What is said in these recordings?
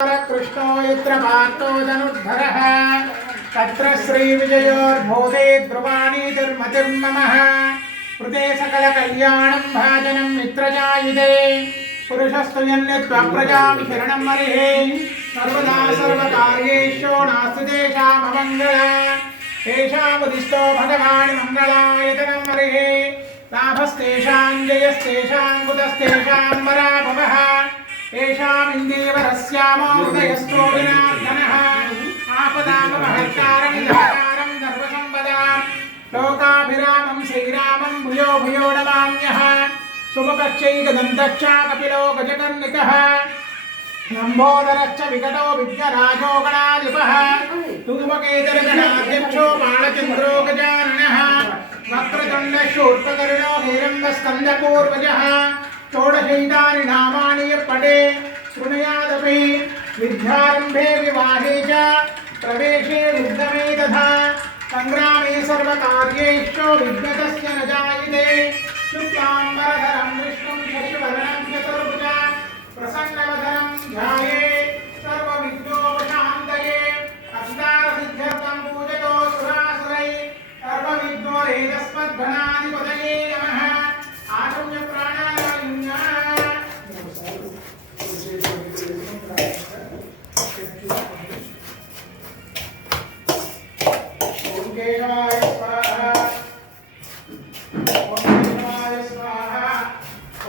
कृष्णो यत्र पार्थो धनुर्धरः तत्र श्रीविजयोर्भूते ध्रुवाणी दुर्मतिर्ममः कृते सकलकल्याणं भाजनं मित्रजायुधे पुरुषस्तु यन्यत्वं प्रजां शरणं मरिहे सर्वदा सर्वकार्येषु नास्ति तेषाममङ्गलः तेषामुदिष्टो भगवान् मङ्गलायतनं मरिहे लाभस्तेषां जयस्तेषां कुतस्तेषां पराभवः येषामिन्दीवरस्यामो हृदयस्थो विनाशनः आपदामपहर्तारं धातारं सर्वसम्पदां लोकाभिरामं श्रीरामं भूयो भूयो नमाम्यः सुमुखश्चैकदन्तश्च कपिलो गजकर्णिकः लम्बोदरश्च विकटो विघ्नराजो गणाधिपः धूमकेतुर्गणाध्यक्षो बालचन्द्रो गजाननः वक्रतुण्डशूर्पकर्णो हिरण्यस्कन्धपूर्वजः षोडशैतानि नामानि पठे शृणुयादपि विद्यारम्भे विवाहे च प्रवेशे उद्यमे तथा संग्रामे सर्वकार्येषु विघ्नतस्य न जायते शुक्लाम्बरधरं विष्णुं शशिवर्णं चतुर्भुजं प्रसन्नवदनं ध्यायेत् सर्वविघ्नोपशान्तये अष्टासिद्ध्यर्थं पूजतो सुरासुरैः सर्वविघ्नोरे तस्मद्गणाधिपतये नमः आगम्य केशवाय स्वाहा ओम केशवाय स्वाहा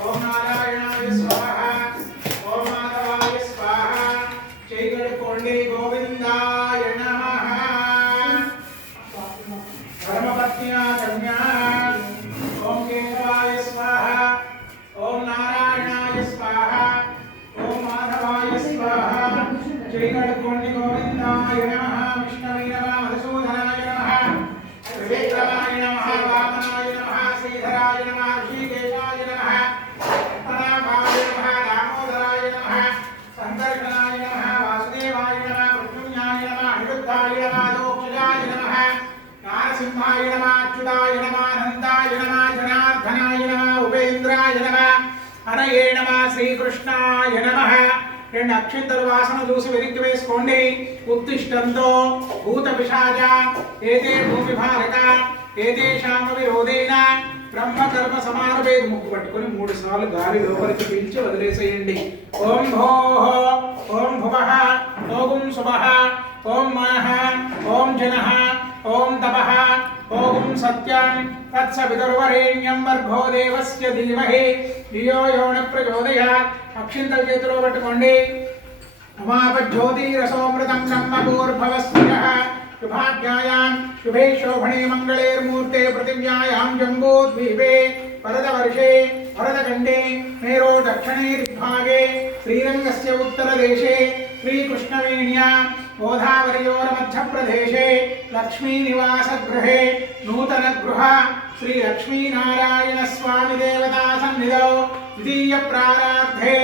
ओम नारायणाय स्वाहा ओम माधवाय स्वाहा चैगडकोंडे गोविंदाय नमः धर्मपत्न्या कन्या ओम केशवाय स्वाहा ओम नारायणाय स्वाहा ओम माधवाय स्वाहा चैगडकोंडे गोविंदाय नमः विष्णवे नमः मधुसूदनाय नमः त्रिविक्रमाय नमः वामनाय नमः श्रीधराय नमः ऋषिकेशाय नमः पद्मनाभाय नमः दामोदराय नमः संकर्षणाय नमः वासुदेवाय नमः मृत्युंजयाय नमः अनिरुद्धाय नमः दोक्षजाय नमः नारसिंहाय नमः अच्युताय नमः अनंताय नमः जनार्दनाय नमः उपेन्द्राय नमः हरये नमः श्रीकृष्णाय नमः రెండు అక్షంతలు వాసన చూసి వెనక్కి వేసుకోండి ఉత్తిష్టంతో భూత పిశాచ ఏతే భూమి భారక ఏతేషామ విరోధేన బ్రహ్మకర్మ సమారభే ముక్కు పట్టుకొని 3 సార్లు గాలి లోపలికి పీల్చి వదిలేసేయండి ఓం భోః ఓం భువః ఓం సువః ఓం మనః ఓం జనః ఓం తపః ఓం సత్యం తత్సవితుర్వరేణ్యం భర్గో దేవస్య ధీమహి ధియో యో న ప్రచోదయాత్ అక్షింతల చేతిలో పట్టుకోండి అమాపజ్యోతిరసోమృతం బ్రహ్మభూర్భవస్పృహః శుభాజ్ఞాయాం శుభే శోభనే మంగళేర్మూర్తే పృథివ్యాయాం జంబూద్వీపే వరదవర్షే వరదఖండే మేరో దక్షిణే దిగ్భాగే శ్రీరంగస్య ఉత్తరదేశే శ్రీకృష్ణవేణ్యా गोदावरयोर्मध्यप्रदेशे लक्ष्मीनिवासगृहे नूतनगृह श्रीलक्ष्मीनारायणस्वामी देवता सन्निधौ द्वितीयप्रारार्धे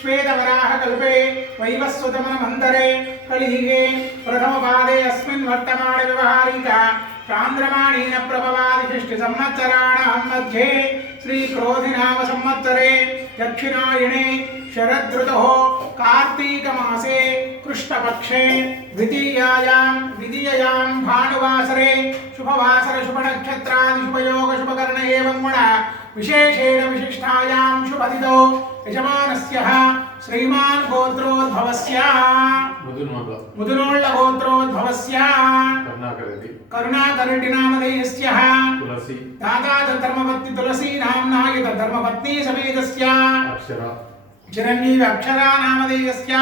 श्वेतवराहकल्पे वैवस्वतमन्वन्तरे कलियुगे प्रथमपादे अस्मिन् वर्तमाने व्यवहारिका चान्द्रमाणेन प्रभवादिषष्टिसंवत्सराणां मध्ये श्रीक्रोधिनाम संवत्सरे दक्षिणायने शरदृतुः कार्तीकमासे कृष्णपक्षे द्वितीयायां भानुवासरे शुभवासर शुभनक्षत्रादि शुभयोग शुभकर्ण एवं गुण विशेषेण विशिष्टायां शुभतिथौ यजमानस्य श्रीमान् गोत्रोद्भवस्य मुदुनोळ्ळ गोत्रोद्भवस्य करुणाकरटी नामधेयस्य तुलसी दाता धर्मपत्नी तुलसी नाम्ना यत धर्मपत्नी समेतस्य चिरंजीवी अक्षरा नामधेयस्य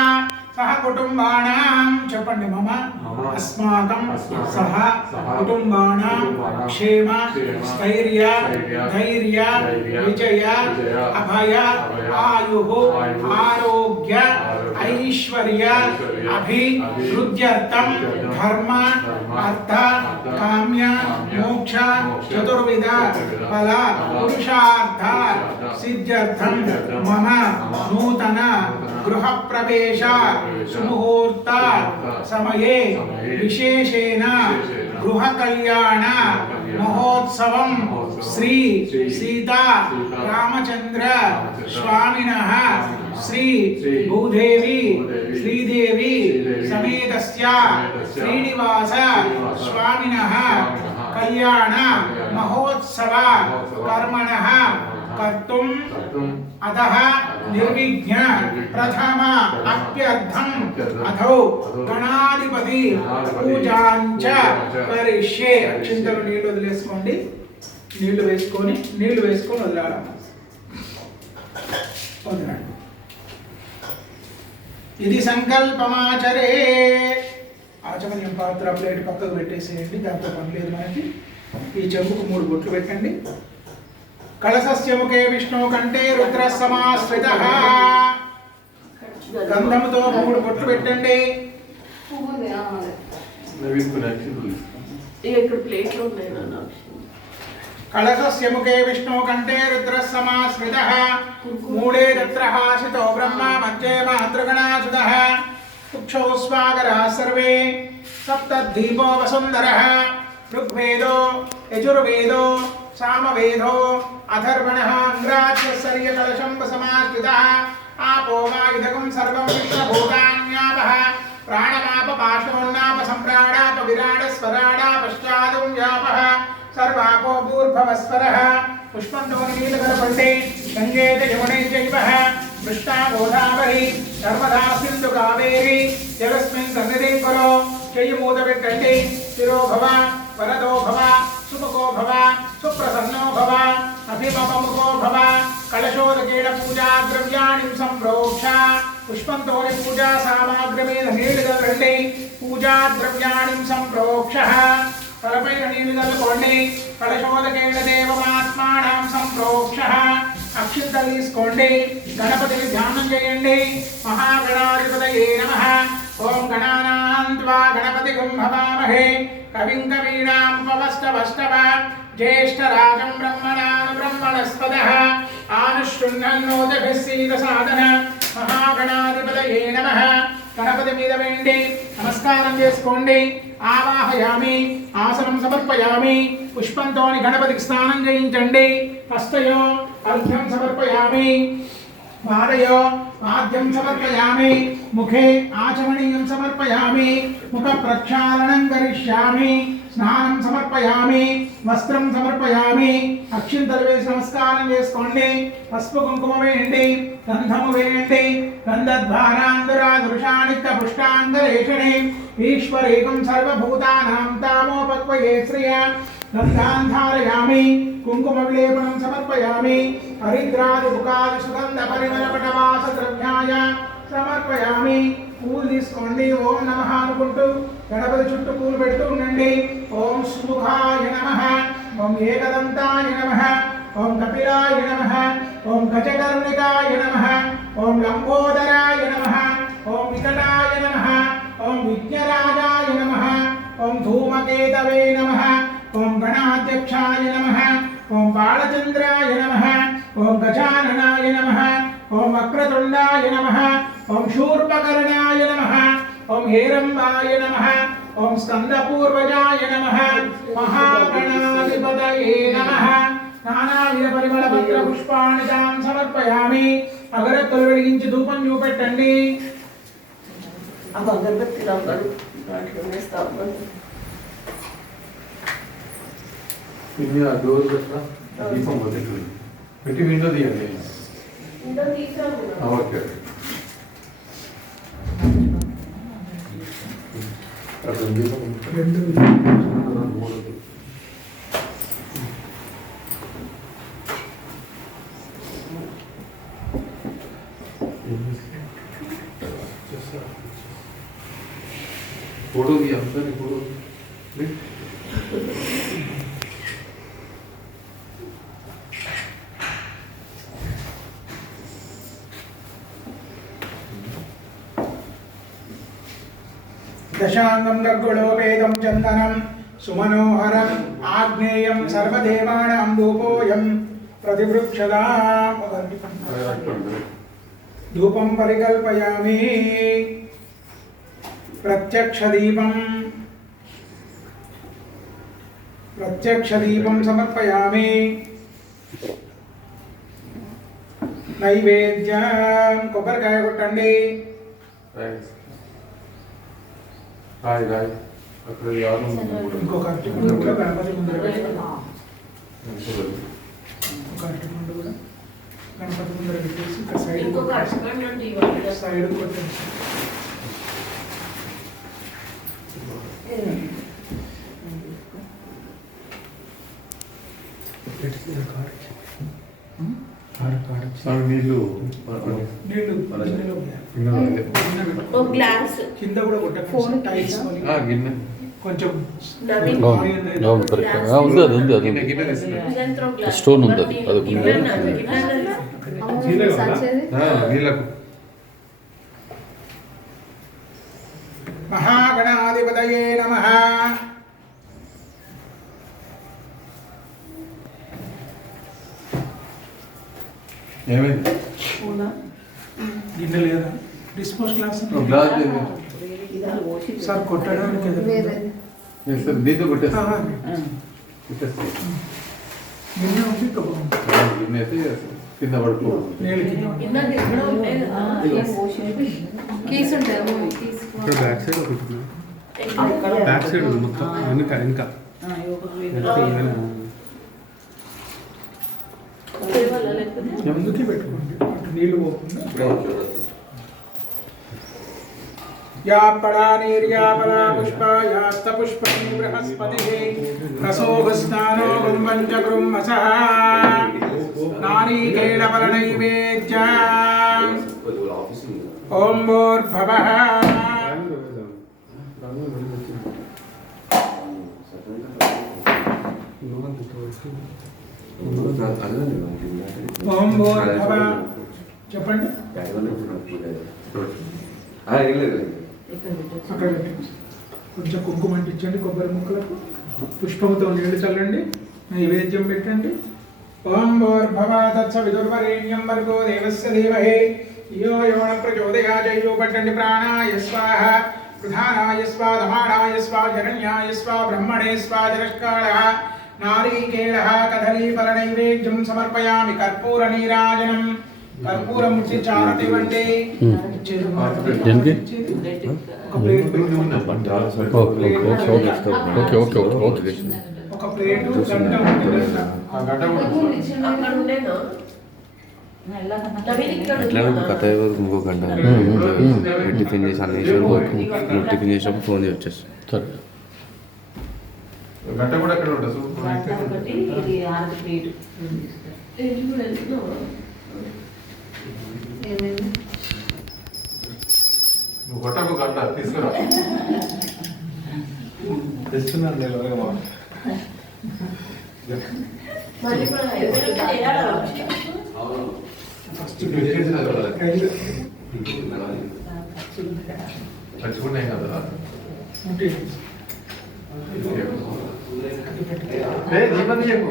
सह कुटुंबानां चपण्डि मम अस्माकं सह कुटुंबानां क्षेम स्थैर्य धैर्य विजय अभय आयुः आरोग्य ऐश्वर्य अभिवृद्ध्यर्थं धर्म अर्थ काम्य मोक्ष चतुर्विध फल पुरुषार्थ सिद्ध्यर्थं मम नूतन गृह प्रवेश सुमुहूर्त समये विशेषेण गृह कल्याण महोत्सवं श्री सीता रामचंद्र स्वामिनः श्री भूदेवी श्रीदेवी समेतस्य श्रीनिवास स्वामिनः कल्याण महोत्सव कर्मणः कर्तुं अतः निर्विघ्न प्रथम अप्यर्थम अथो गणाधिपति पूजांच करिष्ये अक्षिंतలు నీళ్లు వదిలేసుకోండి నీళ్లు వేసుకొని వదలాలి వదలండి ఇది సంకల్పమాచరే ఆచమనీయం పాత్ర ప్లేట్ పక్కకు పెట్టేసేయండి దాంతో పని లేదు మనకి ఈ చెంబుకు 3 బొట్లు పెట్టండి కలశస్య ముఖే విష్ణు కంటే రుద్ర సమాశ్రితః గంధముతో 3 బొట్లు పెట్టండి కలశస్య ముఖే విష్ణు కంటే రుద్ర సమాశ్రితః మూలే తత్రహాసితో బ్రహ్మ మధ్యే మాతృగణాసుదః కుక్షౌ స్వాగరా సర్వే సప్తదీపో వసుందరః ఋగ్వేదో యజుర్వేదో सामवेदो अथर्वणः अंग्राच्यसर्य कलशं समाश्रितः आपो वायुधकं सर्वं विश्वभूतान्यापः प्राणमाप पाशोन्नाप सम्प्राणाप विराड स्वराड पश्चादं व्यापः सर्वापो भूर्भवस्वरः पुष्पं नीलकरपट्टे गंगे च यमुने चैवः कृष्णा गोदावरी नर्मदा सिन्धु कावेरी जलस्मिन् सन्निधिं करो जयमोदविट्टि शिरो भव वरदो भव सुमुखो भव सुप्रसन्नो भव अभिममुखो भव कलशोदकेन पूजा द्रव्याणि संप्रोक्ष पुष्पंतोनि पूजा सामग्रीमेन नीलुगल्लि पूजा द्रव्याणि संप्रोक्ष तलपैन नीलुगल्लुकोंडि कलशोदकेन देवमात्मानां संप्रोक्ष अक्षिंतलु तीसुकोंडि गणपतिनि ध्यानं चेयंडि महागणाधिपतये नमः ओम गणानां त्वा गणपतिगं भवामहे कविं कवीनामुपवष्टवष्टव ज्येष्ठराजं ब्रह्मणानुब्रह्मणस्पदः आनुष्ठुन्नोतिभिः सीदसादन महागणाधिपतये नमः गणपति మీద వేయండి నమస్కారం చేసుకోండి ఆవాహయామి ఆసనం సమర్పయామి పుష్పంతోని గణపతికి స్నానం చేయించండి హస్తయో అర్ఘ్యం సమర్పయామి पादयो आद्यं समर्पयामि मुखे आचमनीयं समर्पयामि मुख प्रक्षालनं करिष्यामि स्नानं समर्पयामि वस्त्रं समर्पयामि अक्षिंतलु वेसि नमस्कारं चेसुकोंडि पసుపు కుంకుమ వేయండి గంధము వేయండి గంధద్వారాంధురాదృశానిత్య పుష్టాంగలేషణే ఈశ్వరేకం సర్వభూతానాం తామోపక్వయే శ్రియ गंधान् धारयामि कुंकुम विलेपनं समर्पयामि हरिद्रादि बुकादि सुगंध परिमल पटवास द्रव्याय समर्पयामि పూలు తీసుకోండి ఓం నమః అనుకుంటూ గణపతి చుట్టూ పూలు పెడుతూ ఉండండి ఓం సుముఖాయ నమః ఓం ఏకదంతాయ నమః ఓం కపిలాయ నమః ఓం గజకర్ణికాయ నమః ఓం లంబోదరాయ నమః ఓం వికటాయ నమః ఓం విఘ్నరాజాయ నమః ఓం ధూమకేతవే నమః ओम गणाध्यक्षाय नमः ओम बालचंद्राय नमः ओम गजाननाय नमः ओम वक्रतुंडाय नमः ओम शूर्पकर्णाय नमः ओम हेरंबाय नमः ओम स्कंदपूर्वजाय नमः महागणाधिपतये नमः नानाविध परिमल पत्र पुष्पाणि तां समर्पयामि अगरत्तुलु वेलिगिंచి ధూపం చూపెట్టండి अब अगरबत्ती रंगలు దాంట్లో వేస్తాము इन्हीं डोर का दीपम होते हैं बेटी विंडो दिया नहीं विंडो तीसरा होगा ओके अब दीपम फोटो दिया हमने फोटो दशांगं गर्गुणोपेदं चन्दनं सुमनोहरम् आग्नेयं सर्वदेवानां धूपोऽयं प्रतिवृक्षदाम् धूपं परिकल्पयामि प्रत्यक्षदीपं समर्पयामि నైవేద్యం కొబ్బరికాయ కొట్టండి. రాయి రాయి అక్కడ యారు ఇంకొక అరటిపండు కూడా గణపతి ముందర పెట్టండి. ఒక అరటిపండు కూడా గణపతి ముందర పెట్టేసి ఇక్కడ సైడ్ ఇంకొక అరటిపండు ఉంటే ఇవ్వండి. సైడ్ కొట్టండి. నీళ్ళు ఓ గ్లాస్ కింద కూడా కొట్టండి. టైల్స్ గిన్నె కొంచెం నవీన్ అవును కరెక్ట్ ఉంది అది ఉంది అది ఉంది గిన్నె తీసుకురా. ఇదంతా ఒక గ్లాస్. స్టోన్ ఉంది అది అది ఉంది. నీళ్ళకు మహాగణాధిపతయే నమః. ఏమైంది గిన్నె లేదా డిస్పోజ్ గ్లాస్ గ్లాస్ సార్ కొట్టడానికి దీంతో కొట్టేస్తా ఆహా. కొట్టేస్తా గిన్నె ఉంది కబం గిన్నె అయితే కింద పడుకో నేల కింద ఇందాక ఎక్కడ ఉంటాయి కదా. కీస్ ఉంటాయి ఇక్కడ బ్యాక్ సైడ్ ఒకటి ఉంది. ఎక్కడ? బ్యాక్ సైడ్ ఉంది మొత్తం వెనుక వెనుక తేవాలా లేకపోతే? ముందుకి పెట్టుకోండి అటు నీళ్లు పోకుండా. యా పడా నిర్యాపరా పుష్ప యాస్త పుష్పం బృహస్పతిః రసోగస్నానో గుంభంచ గృహ్మసః నారీకేళఫల నైవేద్యం ఓం భూర్భువః. ఓం భూర్భువః చెప్పండి. అక్కడ పెట్టండి. కొంచెం కుంకుమ అంటించండి కొబ్బరి ముక్కలకు. పుష్పముతో నీళ్లు చల్లండి. నైవేద్యం పెట్టండి. ఓం భూర్భువః తత్సవితుర్వరేణ్యం భర్గో దేవస్య ధీమహి ధియో యో న ప్రచోదయాత్. పట్టండి. ప్రాణాయ స్వాహ ప్రధానాయ స్వాహ ధమానాయ స్వాహ జరణ్యాయ స్వాహ బ్రహ్మణే స్వాహ జనష్కాళః నారీకేళః కదలీఫల నైవేద్యం సమర్పయామి. కర్పూర నీరాజనం కర్పూరం చారతి వండి దేనికి? ఒక plate okay okay okay okay ఒక ప్లేట్ గంట ఉంటుంది. ఆ గడ్డ కూడా అక్కడ ఉండేనా? నవీన్ ఇక్కడ ఎట్లా ఉందా? కథ ఇంకో గంట టిఫిన్ చేసి అన్ని టిఫిన్ చేసినప్పుడు ఫోన్ చేసి వచ్చేసి సరే గడ్డ కూడా ఎక్కడ ఉంటుంది సూపర్. ఒకటి ఇది ఆరు ప్లేట్ ఏంటి కూడా వెళ్తున్నావా? ఏమైంది నువ్వు కొట్టకు గడ్డ తీసుకురా. తెస్తున్నాను నేను ఎవరిగా మళ్ళీ కూడా ఎవరైనా చేయాలా? ఫస్ట్ మంచిగున్నాయి కదా. ఉంటే ఇబ్బంది చెప్పు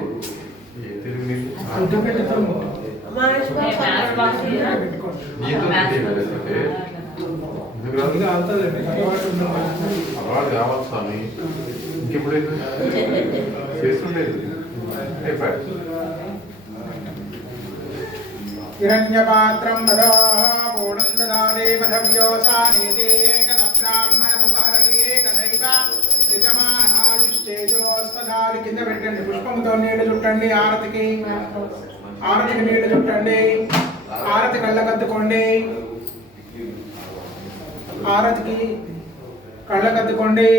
తెలుగు నీళ్ళు. అడ్డం పెట్టుతాము. మహేష్ బాబు అక్కడ వాసిరా? పెట్టుకోండి. నీతో ఎందుకు ఇది రాదు? అవుతుందండి. అలవాటు ఉన్న వాళ్ళకి. అలవాటు కావాలి స్వామి. ఇంకెప్పుడైతే చేస్తుండేది అయిపోయాడు. హిరణ్యపాత్రం వదో పూర్ణం దదాదే మధవ్యోసానేతే ఏకద బ్రాహ్మణముపహరతి ఏకదైవ యజమాన ఆయుష్చేజోస్తదాది. కింద పెట్టండి. పుష్పముతో నీళ్లు చుట్టండి. ఆరతికి నీళ్లు చుట్టండి. ఆరతి కళ్ళకద్దుకోండి. ఆరతికి కళ్ళకద్దుకోండి.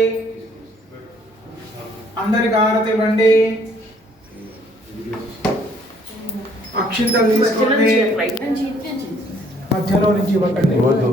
అందరికి ఆరతి ఇవ్వండి. అక్షింతలు తీసుకోండి. రైట్ నుంచి ఇటు నుంచి. మధ్యలో నుంచి ఇవ్వకండి.